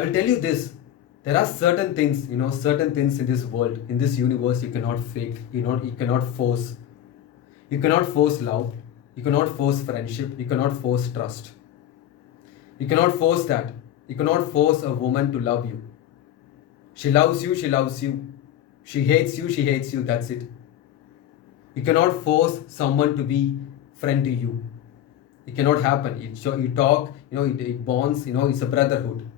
I'll tell you this. There are certain things, certain things in this world, in this universe, you cannot fake. You cannot force. You cannot force love. You cannot force friendship. You cannot force trust. You cannot force that. You cannot force a woman to love you. She loves you, she loves you. She hates you, she hates you. That's it. You cannot force someone to be friend to you. It cannot happen. You talk, it bonds, it's a brotherhood.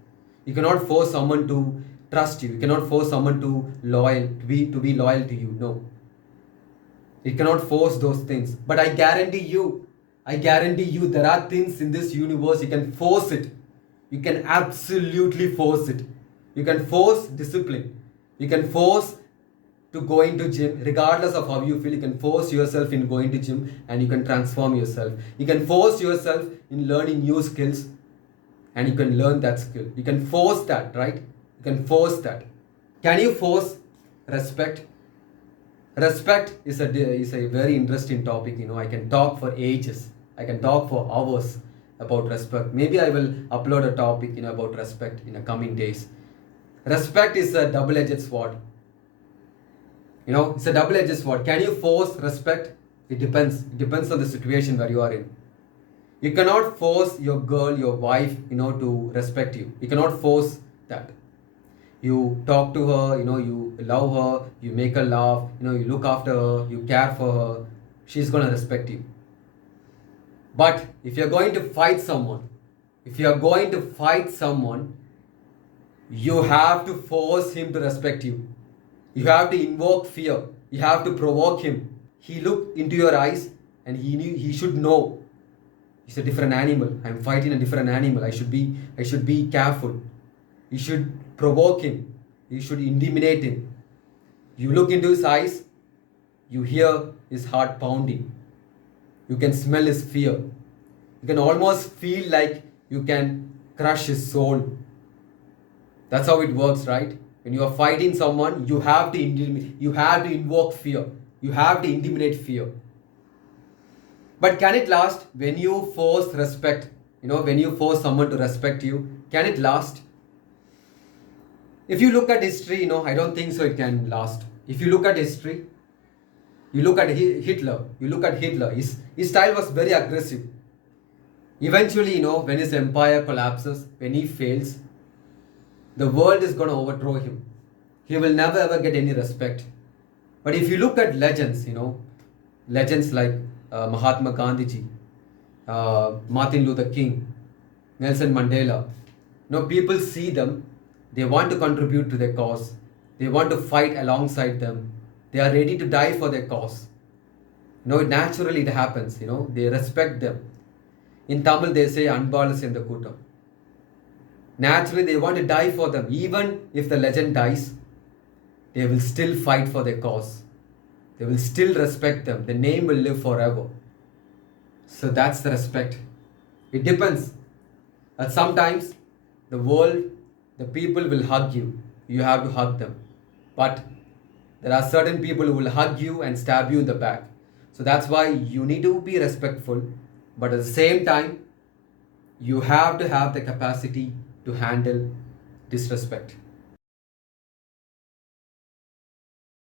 You cannot force someone to trust you. You cannot force someone to be loyal to you. No. You cannot force those things. But I guarantee you, there are things in this universe you can force it. You can absolutely force it. You can force discipline. You can force to go into gym regardless of how you feel. You can force yourself in going to gym and you can transform yourself. You can force yourself in learning new skills and you can learn that skill. You can force that, right? You can force that. Can you force respect? Respect is a very interesting topic. I can talk for ages. I can talk for hours about respect. Maybe I will upload a topic about respect in the coming days. Respect is a double-edged sword. It's a double-edged sword. Can you force respect? It depends. It depends on the situation where you are in. You cannot force your girl, your wife, to respect you. You cannot force that. You talk to her, you love her, you make her laugh, you look after her, you care for her. She's going to respect you. But if you're going to fight someone, you have to force him to respect you. You have to invoke fear. You have to provoke him. He looked into your eyes and he should know he's a different animal. I'm fighting a different animal. I should be careful. You should provoke him. You should intimidate him. You look into his eyes. You hear his heart pounding. You can smell his fear. You can almost feel like you can crush his soul. That's how it works, right? When you are fighting someone, you have to invoke fear. You have to intimidate fear. But can it last when you force respect? When you force someone to respect you, can it last? If you look at history, I don't think so it can last. If you look at history, you look at Hitler. His style was very aggressive. Eventually, when his empire collapses, when he fails, the world is going to overthrow him. He will never ever get any respect. But if you look at legends, legends like Mahatma Gandhi, Martin Luther King, Nelson Mandela, people see them, they want to contribute to their cause. They want to fight alongside them. They are ready to die for their cause. Naturally it happens, they respect them. In Tamil they say, Anbalu Senda Kootam. Naturally, they want to die for them. Even if the legend dies, they will still fight for their cause. They will still respect them. The name will live forever. So that's the respect. It depends. And sometimes the world, the people will hug you. You have to hug them. But there are certain people who will hug you and stab you in the back. So that's why you need to be respectful. But at the same time, you have to have the capacity to handle disrespect.